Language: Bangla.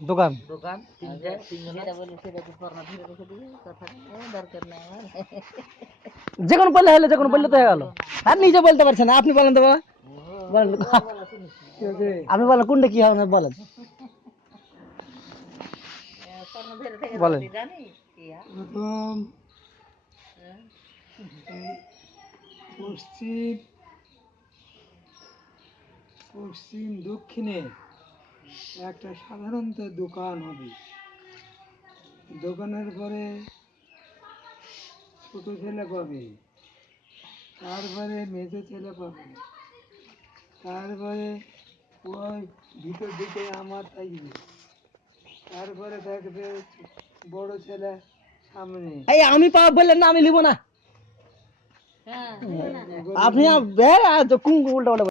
দোকান দোকান তিনজনে বলে সেটা তো পড়া ধরে রেখে দিবে কথা দরকার নাই আমার যে কোনো বললে হলো যে কোনো বললে তো হয়ে গেল আর নিজে বলতে পারছেন না আপনি বলেন তো বাবা বলেন আপনি বলেন কোনটা কি হবে না বলেন বলেন জানি প্রথম পশ্চিম পশ্চিম দক্ষিণে একটা সাধারণত দোকান হবে। দোকানের পরে ছোট ছেলে পাবে, তারপরে মেজো ছেলে পাবে, তারপরে ওই ভিতর দিকে আমার থাকবে, তারপরে থাকবে বড় ছেলে সামনে। এই আমি পাওয়া বললেন না আমি নিব না হ্যাঁ আপনি কোন উল্টা উল্টা